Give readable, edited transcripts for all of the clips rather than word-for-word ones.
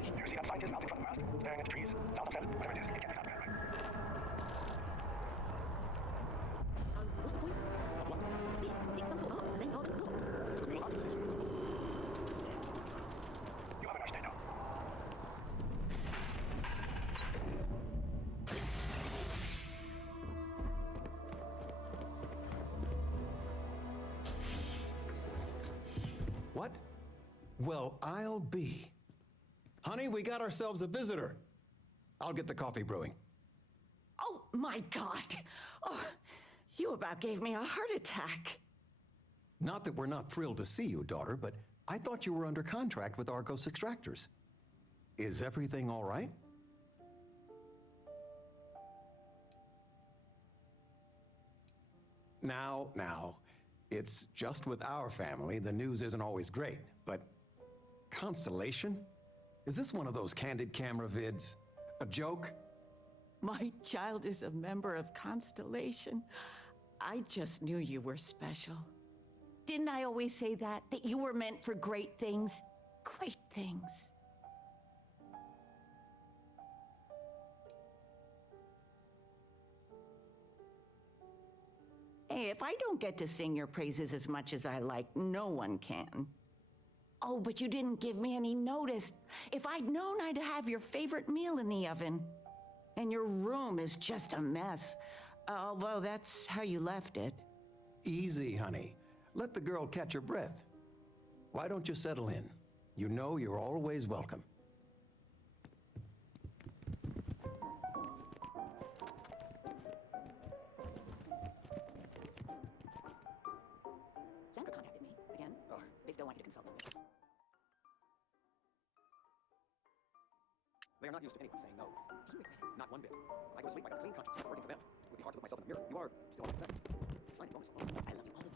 You see that scientist out in front of the mast, staring at the trees, south of them? Whatever it is, it can't be that bad, right? So, what's the point? Of what? This, it's some sort of art. Zen art, look. It's a cool art installation. You have a nice day now. What? Well, I'll be. Honey, we got ourselves a visitor. I'll get the coffee brewing. Oh, my God. Oh, you about gave me a heart attack. Not that we're not thrilled to see you, daughter, but I thought you were under contract with Argos Extractors. Is everything all right? Now, it's just with our family, the news isn't always great, but Constellation? Is this one of those candid camera vids? A joke? My child is a member of Constellation. I just knew you were special. Didn't I always say that? That you were meant for great things? Great things. Hey, if I don't get to sing your praises as much as I like, no one can. Oh, but you didn't give me any notice. If I'd known, I'd have your favorite meal in the oven. And your room is just a mess. Although that's how you left it. Easy, honey. Let the girl catch her breath. Why don't you settle in? You know you're always welcome. Sandra contacted me again. Ugh. They still want you to consult on me. They are not used to anyone saying no. Do you regret it? Not one bit. When I go to sleep, I got a clean conscience. Working for them. It would be hard to look myself in the mirror. You are still on them. Sign bonus. I love you all the more for it.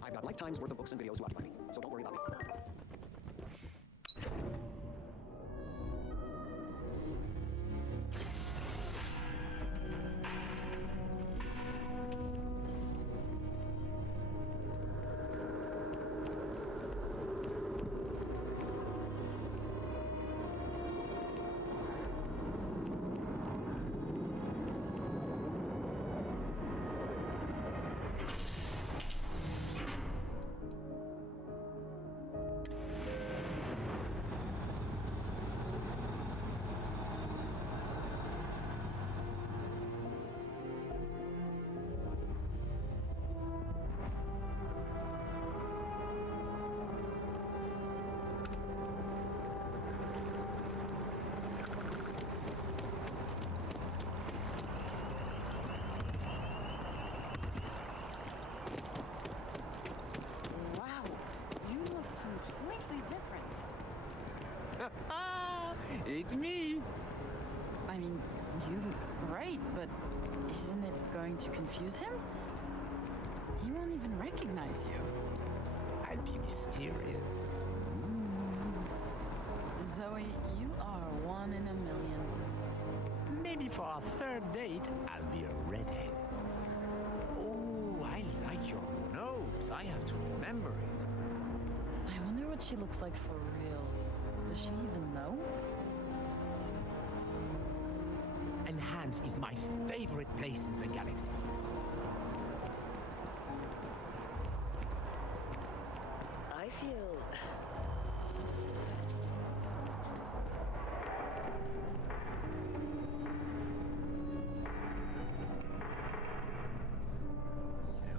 I've got lifetime's worth of books and videos to occupy me, so don't worry about me. Wow, you look completely different. It's me! I mean, you look great, but isn't it going to confuse him? He won't even recognize you. I'll be mysterious. Zoe, you are one in a million. Maybe for our third date, I'll be a redhead. Oh, I like your nose. I have to remember it. I wonder what she looks like for real. Does she even know? And Hans is my favorite place in the galaxy. I feel...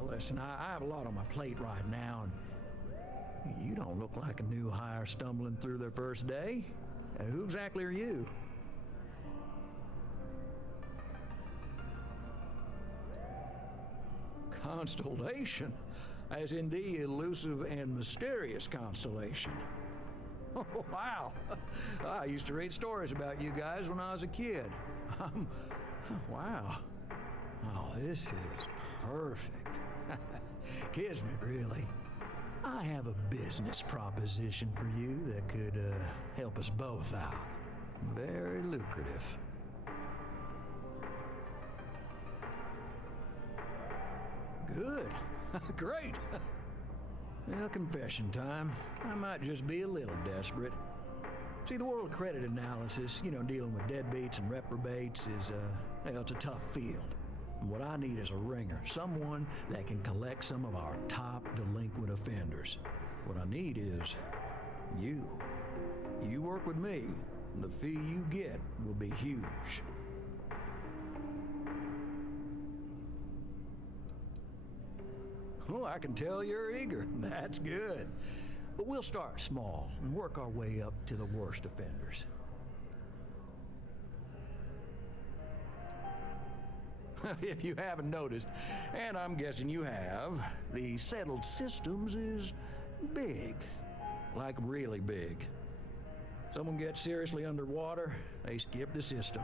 Listen, I have a lot on my plate right now, and you don't look like a new hire stumbling through their first day. Who exactly are you? Constellation, as in the elusive and mysterious constellation. Oh, wow. I used to read stories about you guys when I was a kid. Wow. Oh, this is perfect. Kismet, really. I have a business proposition for you that could help us both out. Very lucrative. Good. Great. Well, confession time. I might just be a little desperate. See, the world credit analysis, dealing with deadbeats and reprobates is, it's a tough field. And what I need is a ringer, someone that can collect some of our top delinquent offenders. What I need is you. You work with me, and the fee you get will be huge. Oh, I can tell you're eager. That's good. But we'll start small and work our way up to the worst offenders. If you haven't noticed, and I'm guessing you have, the settled systems is big. Like really big. Someone gets seriously underwater, they skip the system.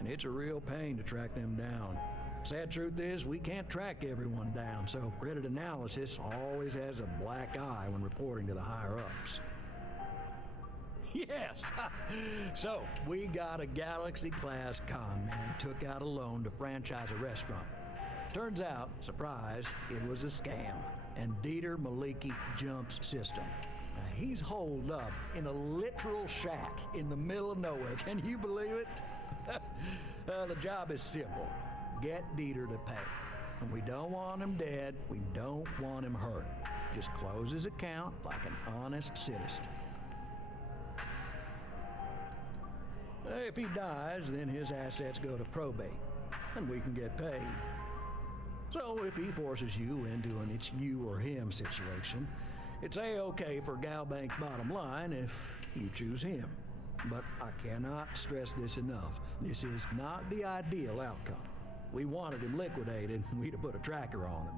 And it's a real pain to track them down. Sad truth is, we can't track everyone down, so credit analysis always has a black eye when reporting to the higher-ups. Yes! So, we got a Galaxy-class con man took out a loan to franchise a restaurant. Turns out, surprise, it was a scam, and Dieter Maliki jumps system. Now, he's holed up in a literal shack in the middle of nowhere. Can you believe it? The job is simple. Get Dieter to pay. And we don't want him dead, we don't want him hurt. Just close his account like an honest citizen. If he dies, then his assets go to probate, and we can get paid. So if he forces you into an it's you or him situation, it's A-okay for Galbank's bottom line if you choose him. But I cannot stress this enough. This is not the ideal outcome. We wanted him liquidated, we'd have put a tracker on him.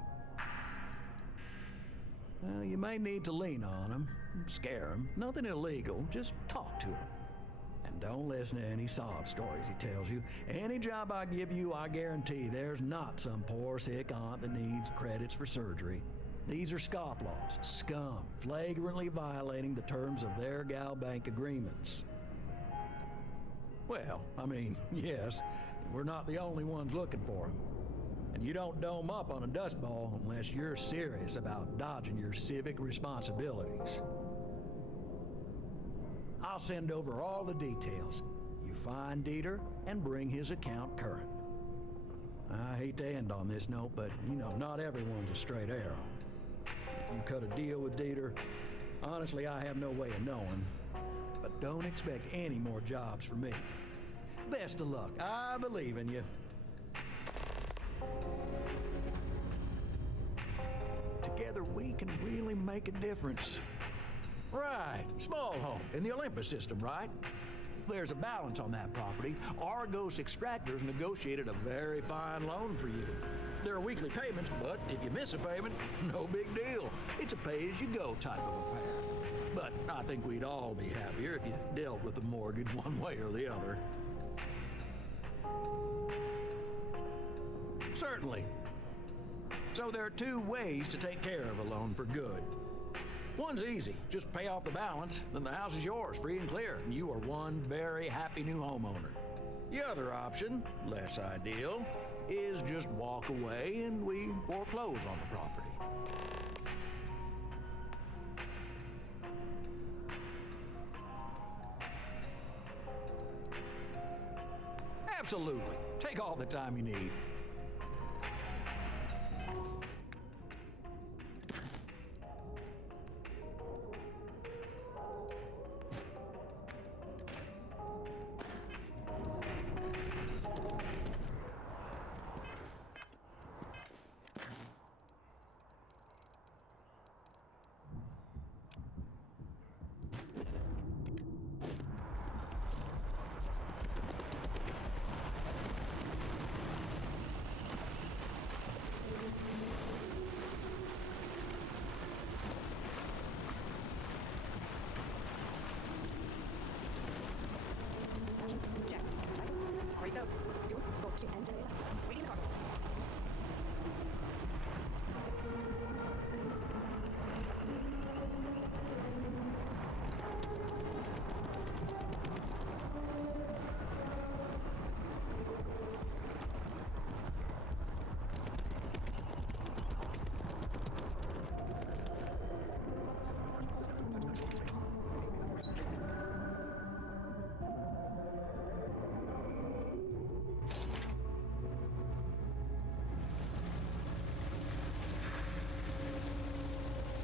Well, you may need to lean on him, scare him. Nothing illegal, just talk to him. And don't listen to any sob stories he tells you. Any job I give you, I guarantee there's not some poor sick aunt that needs credits for surgery. These are scofflaws, scum, flagrantly violating the terms of their Galbank agreements. Well, yes, we're not the only ones looking for him. And you don't dome up on a dust ball unless you're serious about dodging your civic responsibilities. I'll send over all the details. You find Dieter and bring his account current. I hate to end on this note, but not everyone's a straight arrow. If you cut a deal with Dieter, honestly, I have no way of knowing. But don't expect any more jobs from me. Best of luck. I believe in you. Together we can really make a difference. Right, small home in the Olympus system, right? There's a balance on that property. Argos Extractors negotiated a very fine loan for you. There are weekly payments, but if you miss a payment, no big deal. It's a pay-as-you-go type of affair. But I think we'd all be happier if you dealt with the mortgage one way or the other. Certainly. So there are two ways to take care of a loan for good. One's easy. Just pay off the balance, then the house is yours, free and clear, and you are one very happy new homeowner. The other option, less ideal, is just walk away and we foreclose on the property. Absolutely. Take all the time you need. Are you stoked? Do it. Go to engine. Waiting in the car.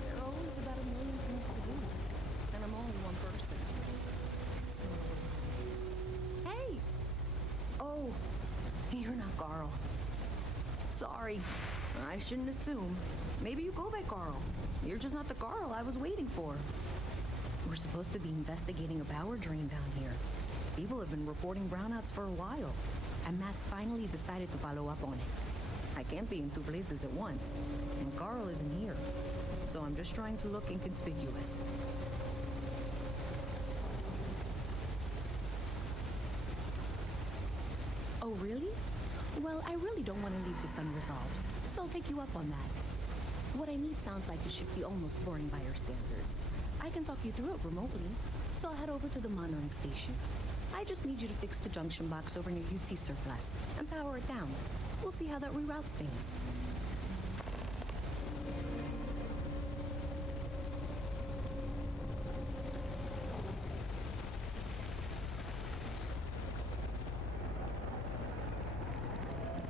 There are always about a million things to do. And I'm only one person. It's so overwhelming. Hey! Oh, you're not Carl. Sorry. I shouldn't assume. Maybe you go by Carl. You're just not the Carl I was waiting for. We're supposed to be investigating a power drain down here. People have been reporting brownouts for a while, and Mass finally decided to follow up on it. I can't be in two places at once, and Carl isn't here. So I'm just trying to look inconspicuous. Oh, really? Well, I really don't want to leave this unresolved, so I'll take you up on that. What I need sounds like it should be almost boring by your standards. I can talk you through it remotely, so I'll head over to the monitoring station. I just need you to fix the junction box over near UC Surplus and power it down. We'll see how that reroutes things.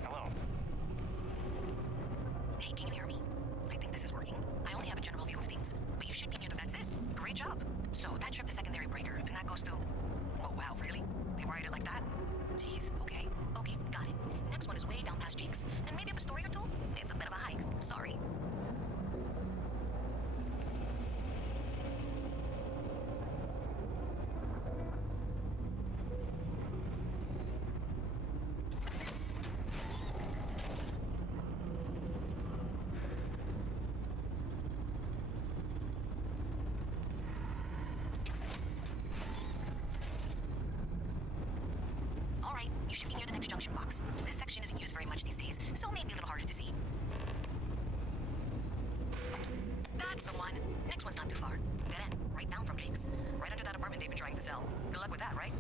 Hello. Hey, can you hear me? I think this is working. I only have a general view of things, but you should be near the... That's it. Great job. So that tripped the secondary breaker, and that goes to... Oh, wow, really? They wired it like that? Jeez, okay. Okay, got it. Next one is way down past Jake's, and maybe up a story or two? It's a bit of a hike. Sorry. All right, you should be near the next junction box. This section isn't used very much these days, so it may be a little harder to see. That's the one. Next one's not too far. Dead end, right down from Jake's. Right under that apartment they've been trying to sell. Good luck with that, right?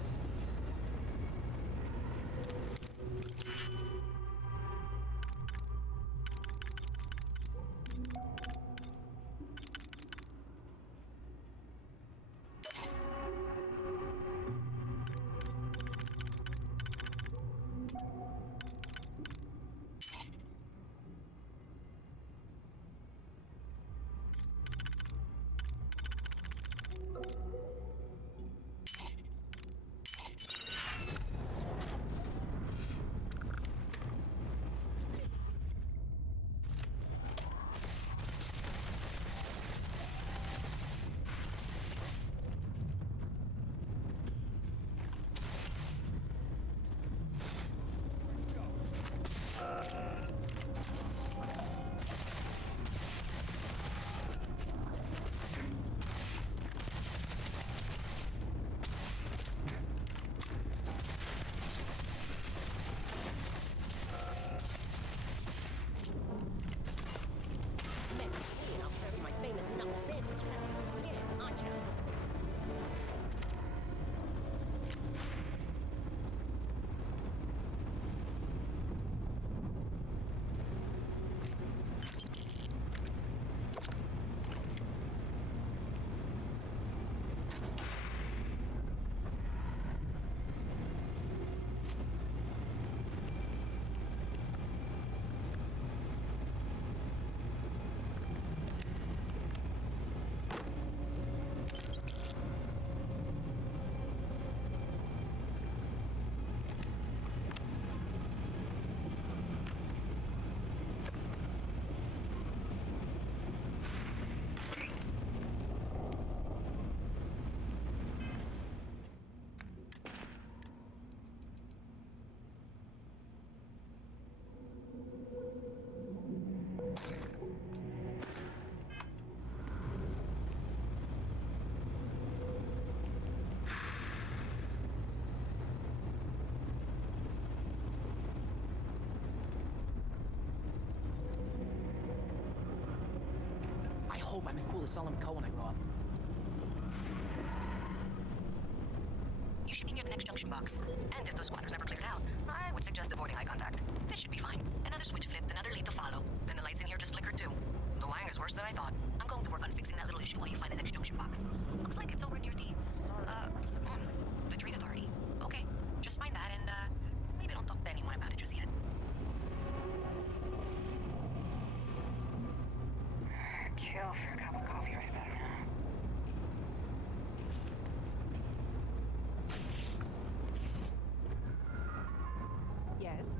hope I'm as cool as Solomon Coe when I grow up. You should be near the next junction box. And if those squatters never cleared out, I would suggest avoiding eye contact. This should be fine. Another switch flipped, another lead to follow. Then the lights in here just flickered too. The wiring is worse than I thought. I'm going to work on fixing that little issue while you find the next junction box. Looks like it's over near the Trade Authority. Okay, just find that and, maybe don't talk to anyone about it just yet. Kill for a cup of coffee right about now. Yes.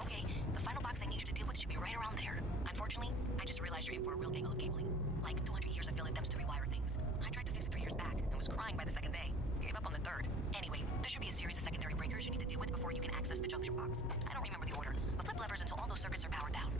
Okay, the final box I need you to deal with should be right around there. Unfortunately, I just realized you're in for a real tangle of cabling. Like 200 years of fill attempts to rewire things. I tried to fix it 3 years back and was crying by the second day. Gave up on the third. Anyway, there should be a series of secondary breakers you need to deal with before you can access the junction box. I don't remember the order, but flip levers until all those circuits are powered down.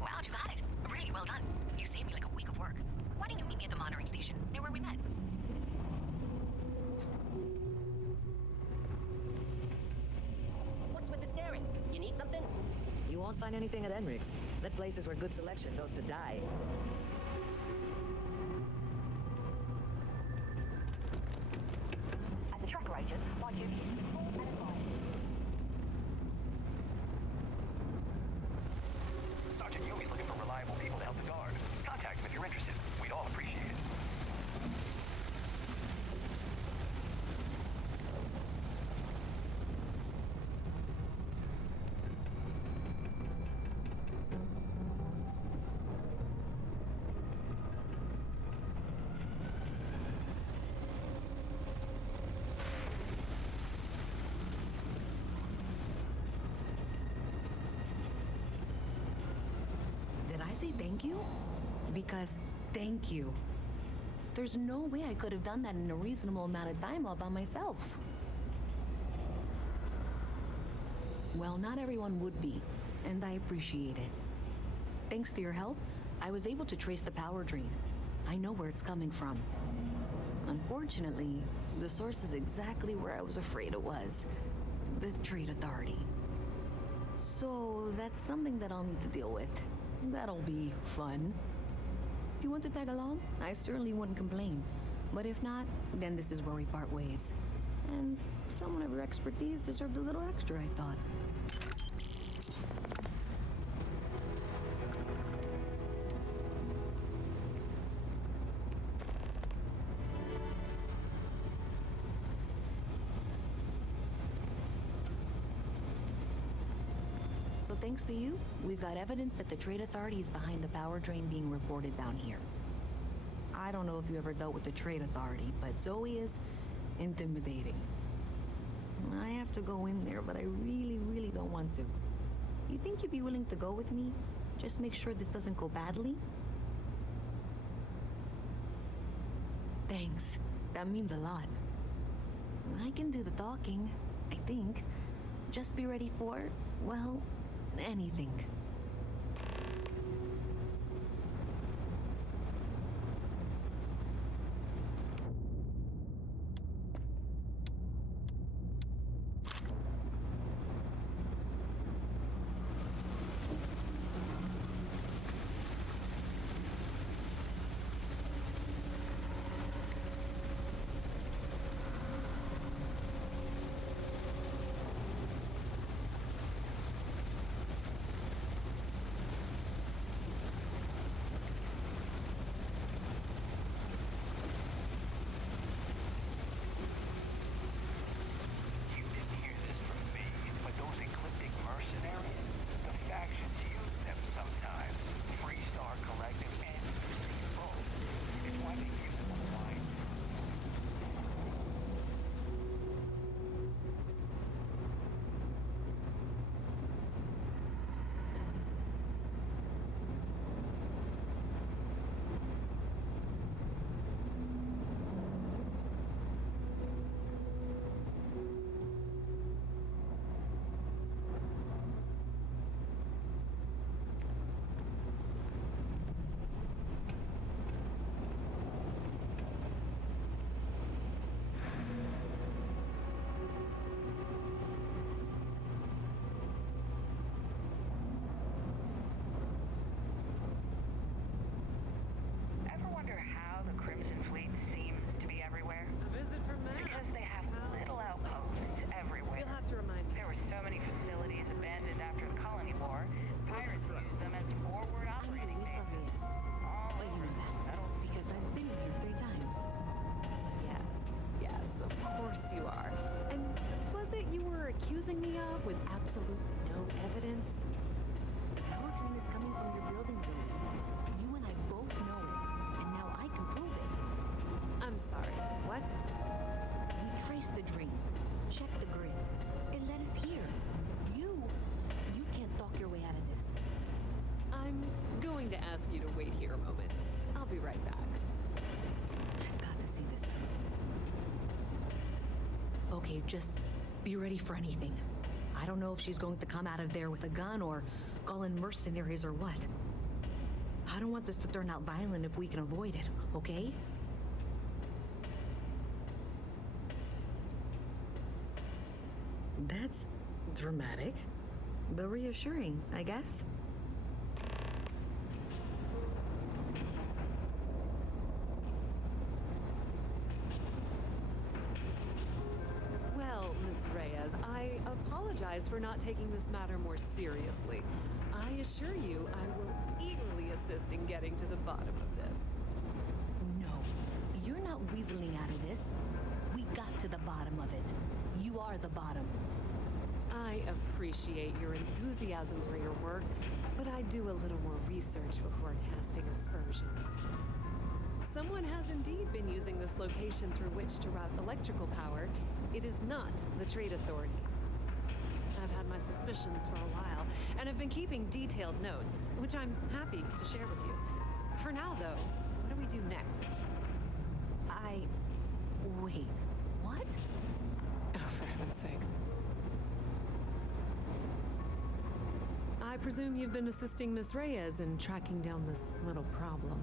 Wow, you got it. Really well done. You saved me like a week of work. Why didn't you meet me at the monitoring station, near where we met? What's with the staring? You need something? You won't find anything at Enric's. That place is where good selection goes to die. As a tracker agent, my duty is to inform and advise. Sergeant Yumi's looking for reliable people to help the guard. Contact him if you're interested. We'd all appreciate it. Did I say thank you? Because thank you. There's no way I could have done that in a reasonable amount of time all by myself. Well, not everyone would be, and I appreciate it. Thanks to your help, I was able to trace the power drain. I know where it's coming from. Unfortunately, the source is exactly where I was afraid it was. The Trade Authority. So that's something that I'll need to deal with. That'll be fun. If you want to tag along, I certainly wouldn't complain. But if not, then this is where we part ways. And someone of your expertise deserved a little extra, I thought. So thanks to you, we've got evidence that the Trade Authority is behind the power drain being reported down here. I don't know if you ever dealt with the Trade Authority, but Zoe is intimidating. I have to go in there, but I really, really don't want to. You think you'd be willing to go with me? Just make sure this doesn't go badly? Thanks. That means a lot. I can do the talking, I think. Just be ready for, well, anything. course you are. And was it you were accusing me of with absolutely no evidence? The power drain is coming from your building, Zoe. You and I both know it, and now I can prove it. I'm sorry, what? We traced the drain, checked the grid. It led us here. You can't talk your way out of this. I'm going to ask you to wait here a moment. I'll be right back. I've got to see this through. Okay, just be ready for anything. I don't know if she's going to come out of there with a gun or call in mercenaries or what. I don't want this to turn out violent if we can avoid it, okay? That's dramatic, but reassuring, I guess. Well, Miss Reyes, I apologize for not taking this matter more seriously. I assure you I will eagerly assist in getting to the bottom of this. No, you're not weaseling out of this. We got to the bottom of it. You are the bottom. I appreciate your enthusiasm for your work, but I do a little more research before casting aspersions. Someone has indeed been using this location through which to route electrical power. It is not the Trade Authority. I've had my suspicions for a while, and have been keeping detailed notes, which I'm happy to share with you. For now, though, what do we do next? Wait, what? Oh, for heaven's sake. I presume you've been assisting Miss Reyes in tracking down this little problem.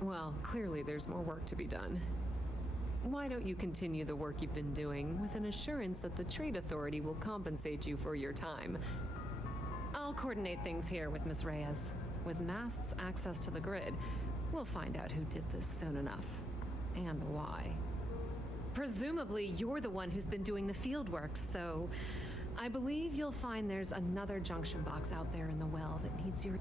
Well, clearly there's more work to be done. Why don't you continue the work you've been doing with an assurance that the Trade Authority will compensate you for your time? I'll coordinate things here with Miss Reyes. With Mast's access to the grid, we'll find out who did this soon enough. And why. Presumably, you're the one who's been doing the field work, so I believe you'll find there's another junction box out there in the well that needs your...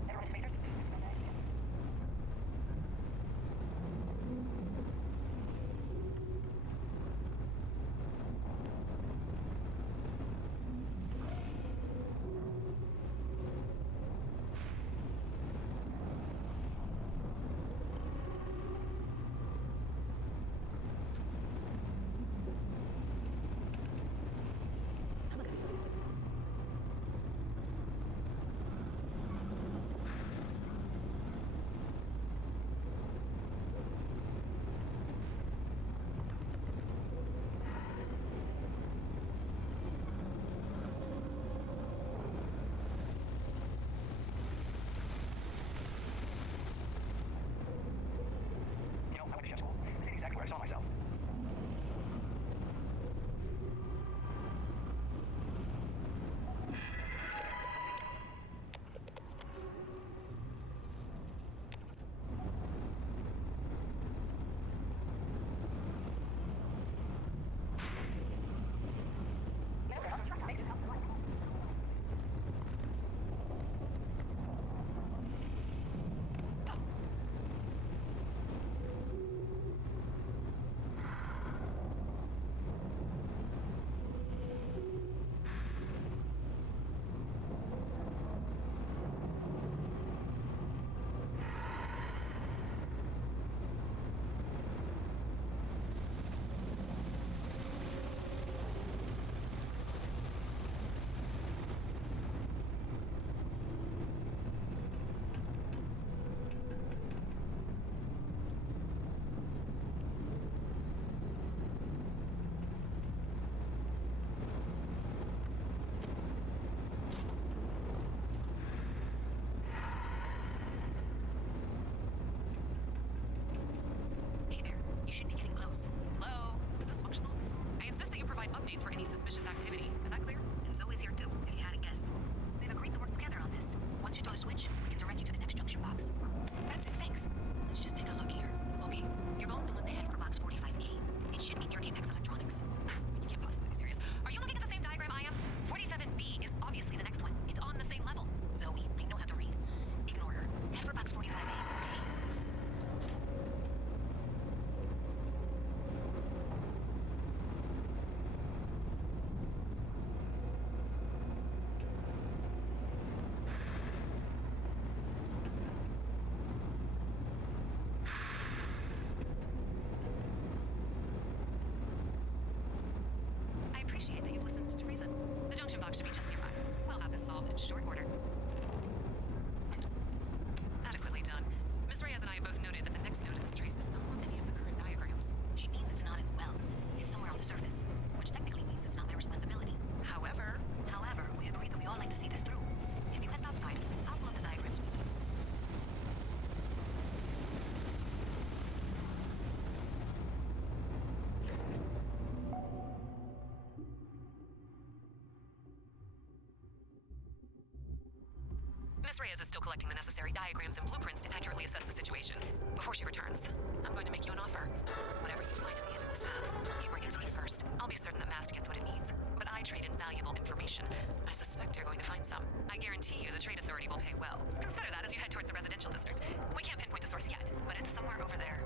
Miss Reyes is still collecting the necessary diagrams and blueprints to accurately assess the situation. Before she returns, I'm going to make you an offer. Whatever you find at the end of this path, you bring it to me first. I'll be certain that Mast gets what it needs, but I trade in valuable information. I suspect you're going to find some. I guarantee you the Trade Authority will pay well. Consider that as you head towards the residential district. We can't pinpoint the source yet, but it's somewhere over there.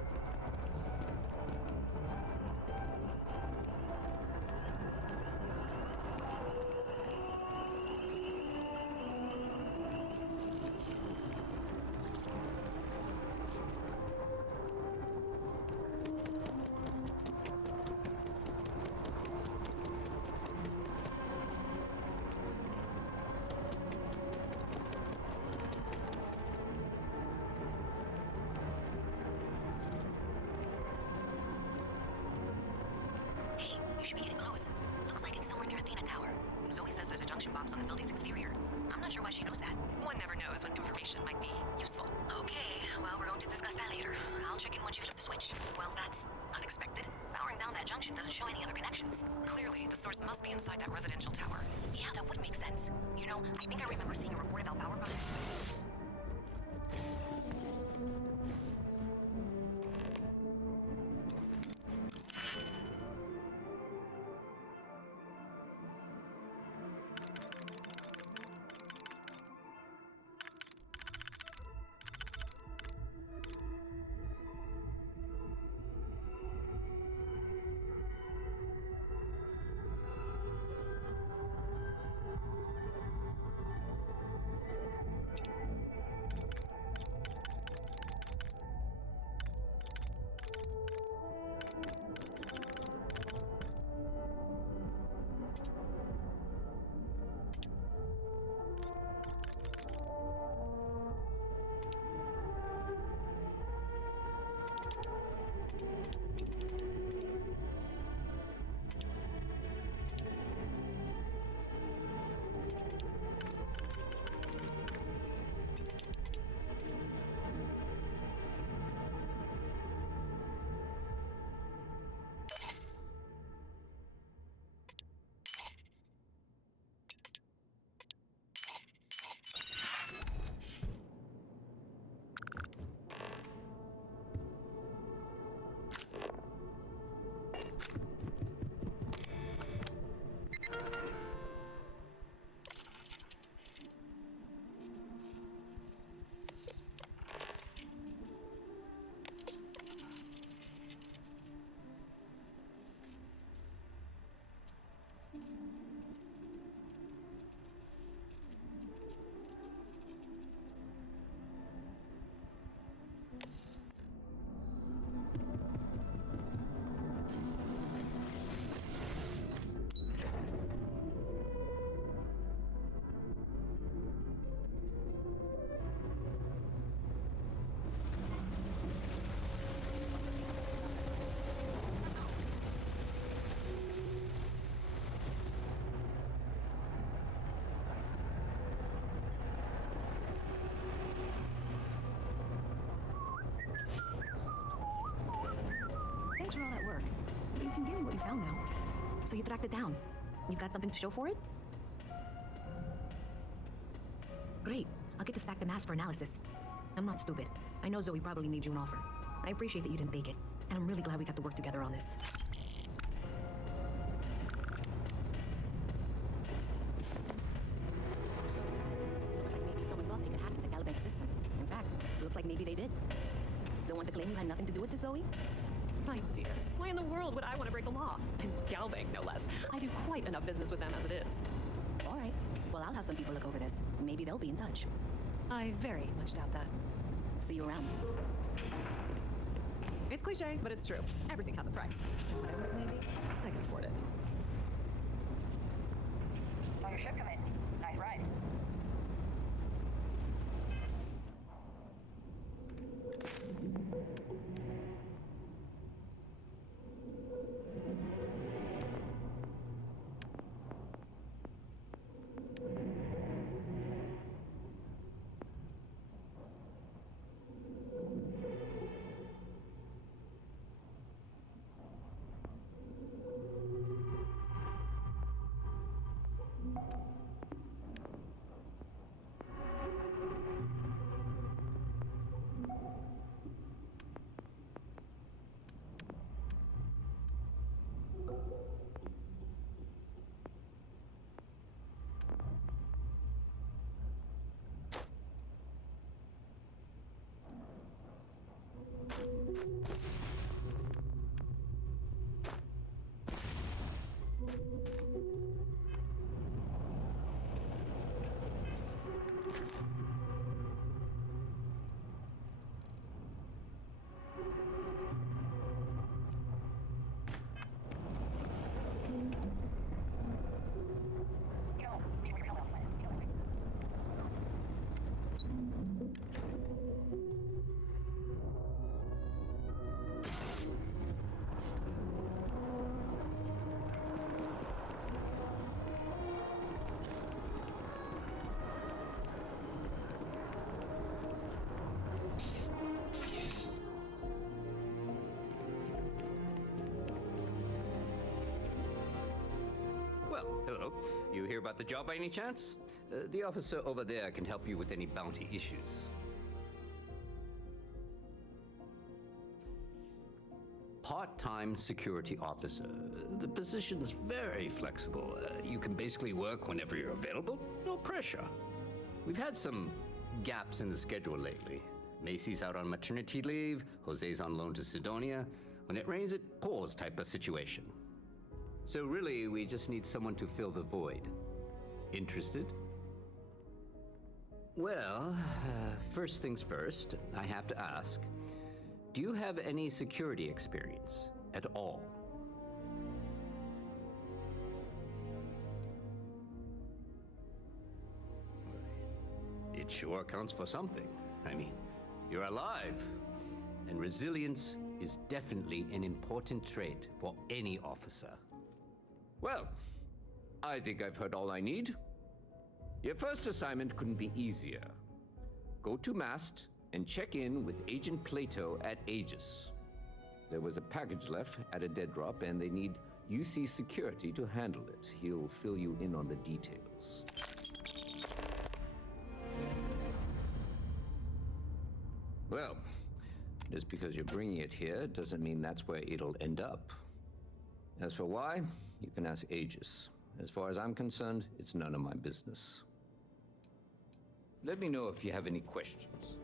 Hey, you should be getting close. Looks like it's somewhere near Athena Tower. Zoe says there's a junction box on the building's exterior. I'm not sure why she knows that. One never knows when information might be useful. Okay, well, we're going to discuss that later. I'll check in once you flip the switch. Well, that's unexpected. Powering down that junction doesn't show any other connections. Clearly, the source must be inside that residential tower. Yeah, that would make sense. You know, I think I remember seeing a report about power problems. Thanks for all that work. You can give me what you found now. So you tracked it down. You've got something to show for it? Great. I'll get this back to Mass for analysis. I'm not stupid. I know Zoe probably needs you an offer. I appreciate that you didn't take it. And I'm really glad we got to work together on this. Looks like maybe someone thought they could hack into Galabank's system. In fact, looks like maybe they did. Still want to claim you had nothing to do with this, Zoe? My dear, why in the world would I want to break the law? And Galbank, no less. I do quite enough business with them as it is. All right. Well, I'll have some people look over this. Maybe they'll be in touch. I very much doubt that. See you around. It's cliche, but it's true. Everything has a price. And whatever it may be, I can afford it. Saw your ship come in. Nice ride. hello. You hear about the job by any chance? The officer over there can help you with any bounty issues. Part-time security officer. The position's very flexible. You can basically work whenever you're available. No pressure. We've had some gaps in the schedule lately. Macy's out on maternity leave. Jose's on loan to Sidonia. When it rains, it pours type of situation. So really, we just need someone to fill the void. Interested? Well, first things first, I have to ask, do you have any security experience at all? It sure counts for something. I mean, you're alive. And resilience is definitely an important trait for any officer. Well, I think I've heard all I need. Your first assignment couldn't be easier. Go to Mast and check in with Agent Plato at Aegis. There was a package left at a dead drop, and they need UC security to handle it. He'll fill you in on the details. Well, just because you're bringing it here doesn't mean that's where it'll end up. As for why, you can ask Aegis. As far as I'm concerned, it's none of my business. Let me know if you have any questions.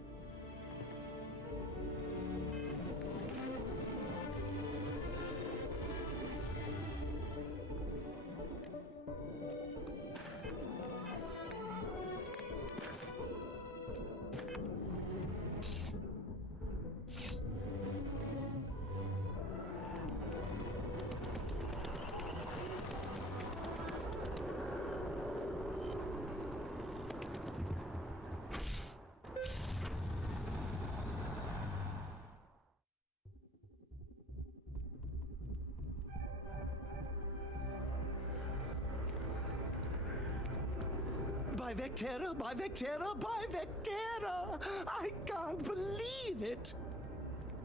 By Vectera, by Vectera, by Vectera! I can't believe it!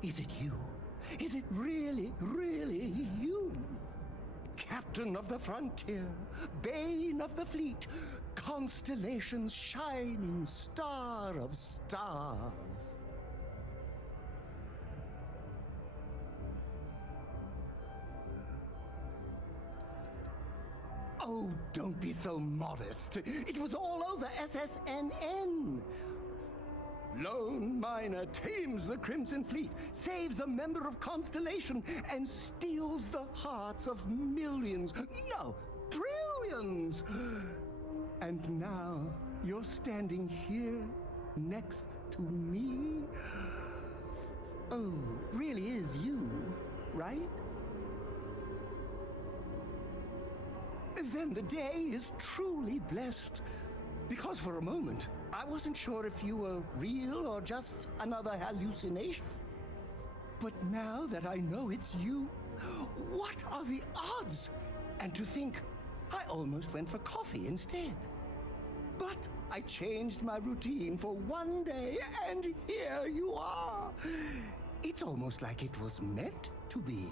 Is it you? Is it really, really you? Captain of the frontier, bane of the fleet, constellation's shining star of stars. Oh, don't be so modest. It was all over SSNN. Lone miner tames the Crimson Fleet, saves a member of Constellation, and steals the hearts of millions, no, trillions. And now you're standing here next to me. Oh, really is you, right? Then the day is truly blessed. Because for a moment, I wasn't sure if you were real or just another hallucination. But now that I know it's you, what are the odds? And to think, I almost went for coffee instead. But I changed my routine for one day, and here you are. It's almost like it was meant to be.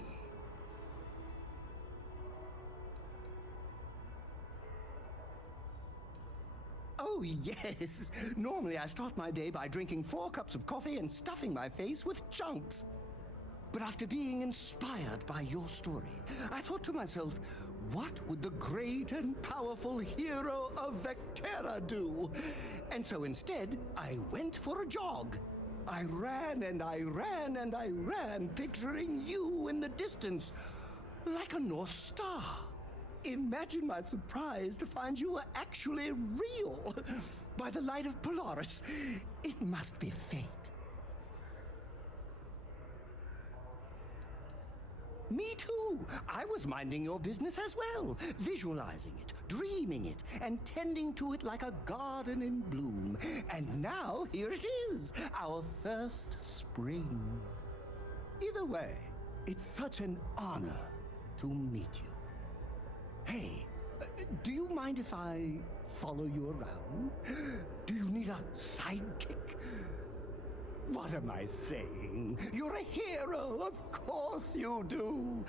Oh, yes. Normally I start my day by drinking 4 cups of coffee and stuffing my face with chunks. But after being inspired by your story, I thought to myself, what would the great and powerful hero of Vectera do? And so instead, I went for a jog. I ran and I ran and I ran, picturing you in the distance, like a North Star. Imagine my surprise to find you were actually real. By the light of Polaris, it must be fate. Me too. I was minding your business as well, visualizing it, dreaming it, and tending to it like a garden in bloom. And now here it is, our first spring. Either way, it's such an honor to meet you. Hey, do you mind if I follow you around? Do you need a sidekick? What am I saying? You're a hero, of course you do.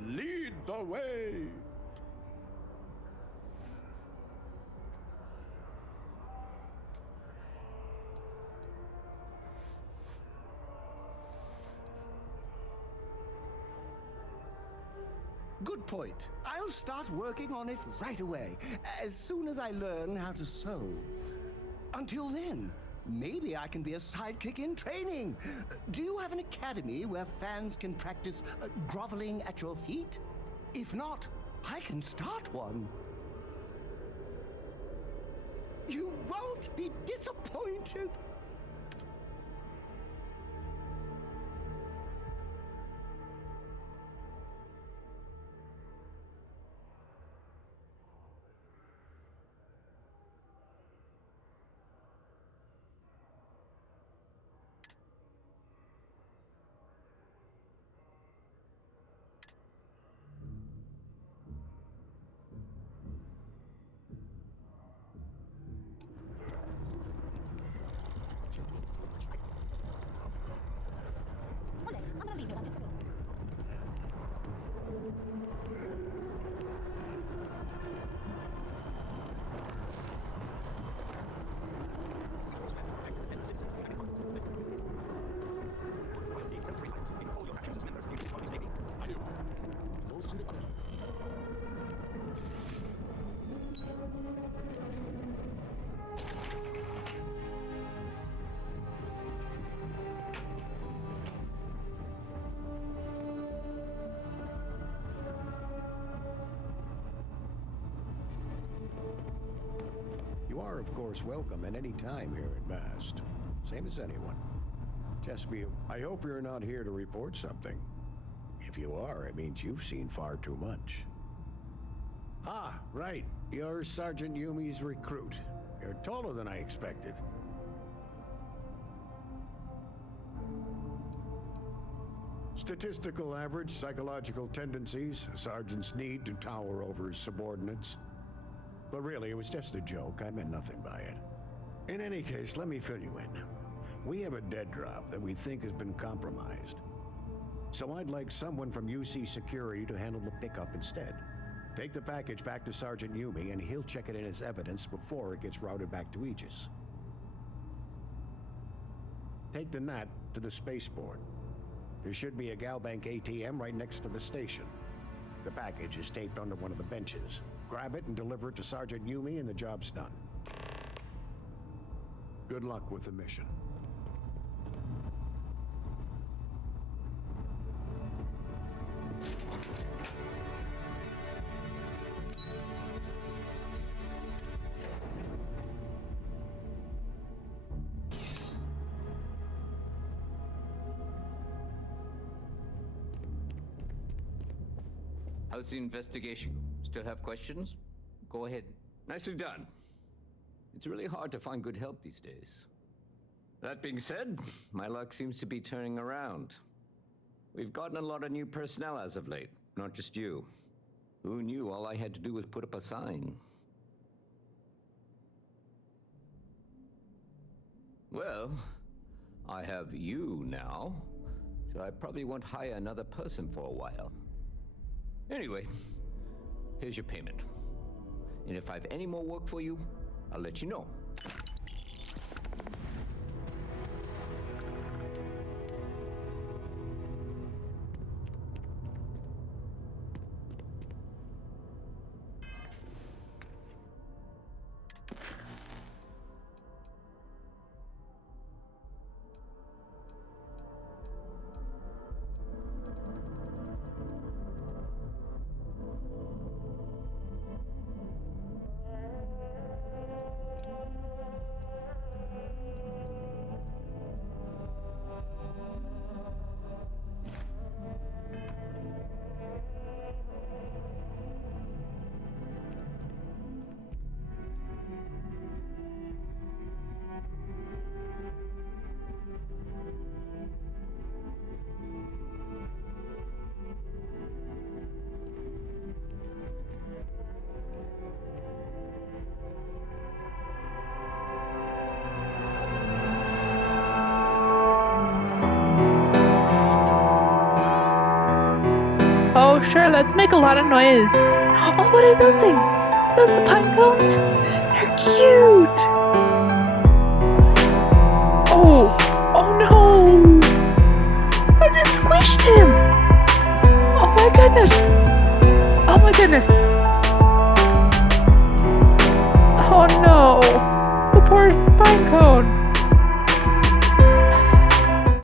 Lead the way. Good point. I'll start working on it right away, as soon as I learn how to sew. Until then, maybe I can be a sidekick in training. Do you have an academy where fans can practice groveling at your feet? If not, I can start one. You won't be disappointed. I'm gonna leave Atlantis. You are, of course, welcome at any time here at Mast. Same as anyone. Chesapeake, I hope you're not here to report something. If you are, it means you've seen far too much. Ah, right. You're Sergeant Yumi's recruit. You're taller than I expected. Statistical average, psychological tendencies, a sergeant's need to tower over his subordinates. But really, it was just a joke. I meant nothing by it. In any case, let me fill you in. We have a dead drop that we think has been compromised. So I'd like someone from UC Security to handle the pickup instead. Take the package back to Sergeant Yumi, and he'll check it in as evidence before it gets routed back to Aegis. Take the NAT to the spaceport. There should be a Galbank ATM right next to the station. The package is taped onto one of the benches. Grab it and deliver it to Sergeant Yumi, and the job's done. Good luck with the mission. How's the investigation? Still have questions? Go ahead. Nicely done. It's really hard to find good help these days. That being said, my luck seems to be turning around. We've gotten a lot of new personnel as of late, not just you. Who knew all I had to do was put up a sign? Well, I have you now, so I probably won't hire another person for a while. Anyway, here's your payment. And if I have any more work for you, I'll let you know. Oh, sure, let's make a lot of noise. Oh, what are those things? Those the pine cones? They're cute! Oh, oh no! I just squished him! Oh my goodness! goodness.